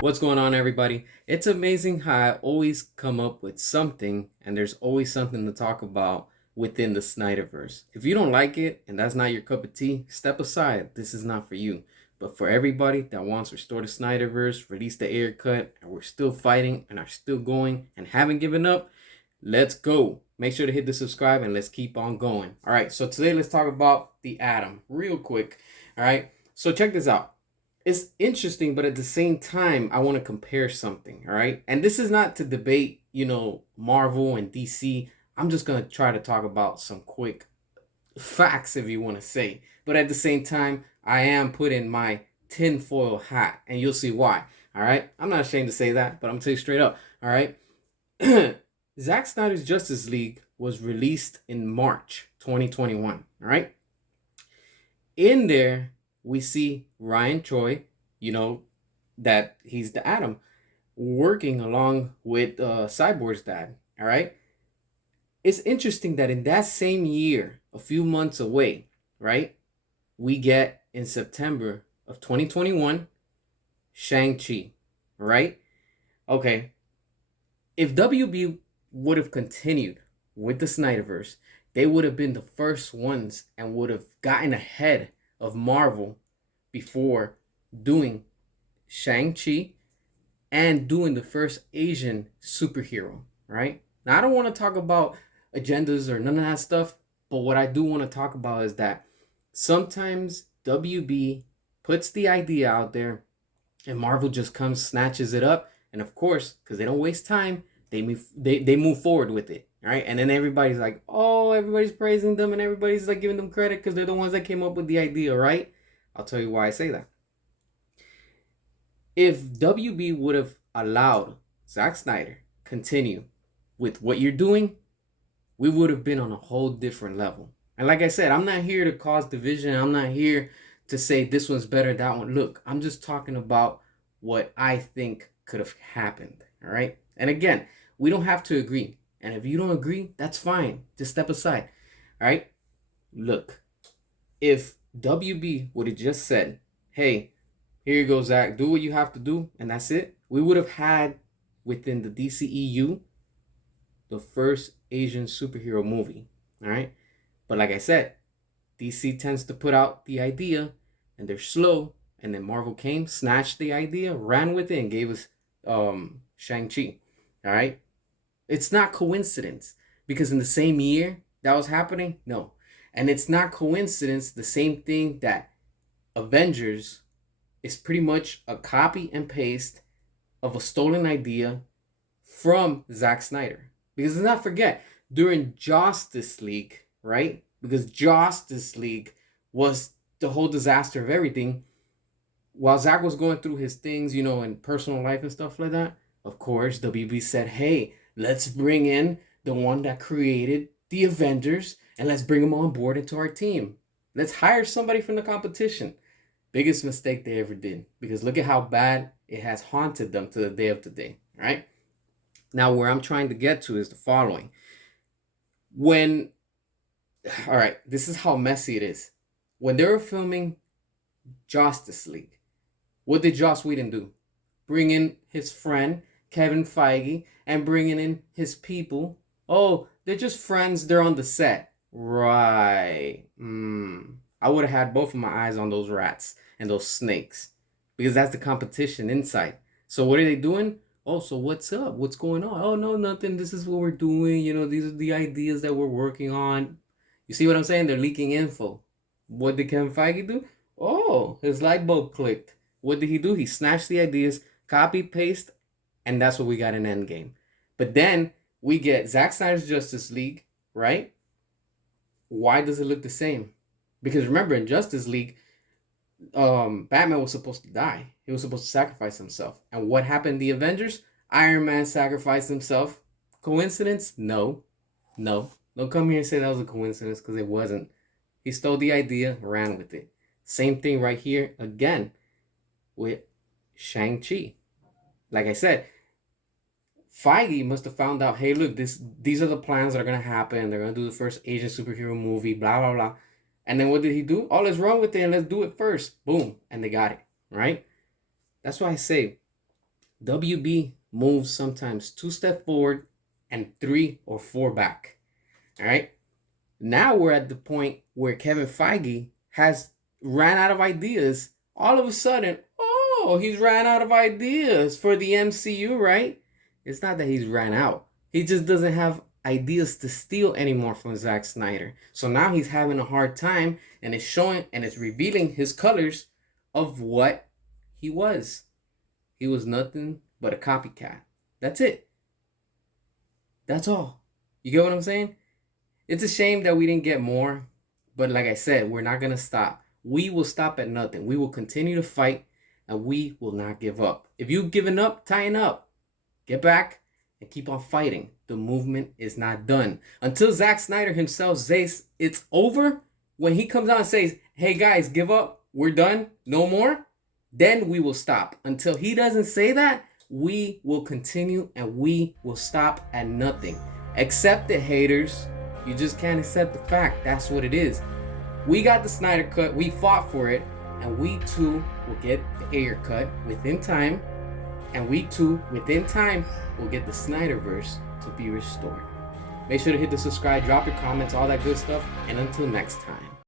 What's going on, everybody? It's amazing how I always come up with something, and there's always something to talk about within the Snyderverse. If you don't like it and that's not your cup of tea, step aside. This is not for you. But for everybody that wants to restore the Snyderverse, release the air cut, and we're still fighting and are still going and haven't given up, let's go. Make sure to hit the subscribe and let's keep on going. All right, so today let's talk about the Atom real quick. All right, so check this out. It's interesting, but at the same time, I want to compare something. All right, and this is not to debate, Marvel and DC. I'm just gonna try to talk about some quick facts, if you want to say. But at the same time, I am putting my tinfoil hat, and you'll see why. All right, I'm not ashamed to say that, but I'm gonna tell you straight up. All right, Zack Snyder's Justice League was released in March 2021. All right, in there we see Ryan Choi, that he's the Atom, working along with Cyborg's dad. All right. It's interesting that in that same year, a few months away, right, we get in September of 2021 Shang-Chi, right? Okay. If WB would have continued with the Snyderverse, they would have been the first ones and would have gotten ahead of Marvel before doing Shang-Chi and doing the first Asian superhero, right? Now, I don't want to talk about agendas or none of that stuff, but what I do want to talk about is that sometimes WB puts the idea out there and Marvel just comes, snatches it up, and of course, because they don't waste time, they move forward with it, right? And then everybody's like, oh, everybody's praising them and everybody's like giving them credit because they're the ones that came up with the idea, right? I'll tell you why I say that. If WB would have allowed Zack Snyder continue with what you're doing, we would have been on a whole different level. And like I said, I'm not here to cause division. I'm not here to say this one's better, that one. Look, I'm just talking about what I think could have happened. All right. And again, we don't have to agree. And if you don't agree, that's fine. Just step aside. All right. Look, if WB would have just said, hey, here you go, Zach, do what you have to do, and that's it, we would have had within the dceu the first Asian superhero movie. All right. But like I said, DC tends to put out the idea and they're slow. And then Marvel came, snatched the idea, ran with it, and gave us Shang-Chi. All right. It's not coincidence because in the same year that was happening, no. And it's not coincidence the same thing that Avengers is pretty much a copy and paste of a stolen idea from Zack Snyder. Because let's not forget, during Justice League, right? Because Justice League was the whole disaster of everything. While Zack was going through his things, in personal life and stuff like that, of course, WB said, hey, let's bring in the one that created the Avengers and let's bring him on board into our team. Let's hire somebody from the competition. Biggest mistake they ever did, because look at how bad it has haunted them to the day of today, right? Now, where I'm trying to get to is the following. All right, this is how messy it is. When they were filming Justice League, what did Joss Whedon do? Bring in his friend, Kevin Feige, and bringing in his people. Oh, they're just friends, they're on the set. Right. I would have had both of my eyes on those rats and those snakes because that's the competition inside. So what are they doing? Oh, so what's up? What's going on? Oh, no, nothing. This is what we're doing. These are the ideas that we're working on. You see what I'm saying? They're leaking info. What did Kevin Feige do? Oh, his light bulb clicked. What did he do? He snatched the ideas, copy, paste, and that's what we got in Endgame. But then we get Zack Snyder's Justice League, right? Why does it look the same? Because remember, in Justice League, Batman was supposed to die. He was supposed to sacrifice himself. And what happened in the Avengers? Iron Man sacrificed himself. Coincidence? No. Don't come here and say that was a coincidence, because it wasn't. He stole the idea, ran with it. Same thing right here again with Shang-Chi. Like I said, Feige must have found out, hey, look, these are the plans that are going to happen. They're going to do the first Asian superhero movie, blah, blah, blah. And then what did he do? Oh, let's run with it and let's do it first. Boom. And they got it, right? That's why I say WB moves sometimes 2 steps forward and 3 or 4 back. All right. Now we're at the point where Kevin Feige has ran out of ideas. All of a sudden, oh, he's ran out of ideas for the MCU, right? It's not that he's ran out. He just doesn't have ideas to steal anymore from Zack Snyder. So now he's having a hard time, and it's showing and it's revealing his colors of what he was. He was nothing but a copycat. That's it. That's all. You get what I'm saying? It's a shame that we didn't get more, but like I said, we're not going to stop. We will stop at nothing. We will continue to fight, and we will not give up. If you've given up, tighten up. Get back and keep on fighting. The movement is not done. Until Zack Snyder himself says it's over, when he comes out and says, hey guys, give up, we're done, no more, then we will stop. Until he doesn't say that, we will continue and we will stop at nothing. Accept it, haters. You just can't accept the fact. That's what it is. We got the Snyder Cut. We fought for it. And we too will get the Ayer Cut within time. And we too, within time, will get the Snyderverse to be restored. Make sure to hit the subscribe, drop your comments, all that good stuff. And until next time.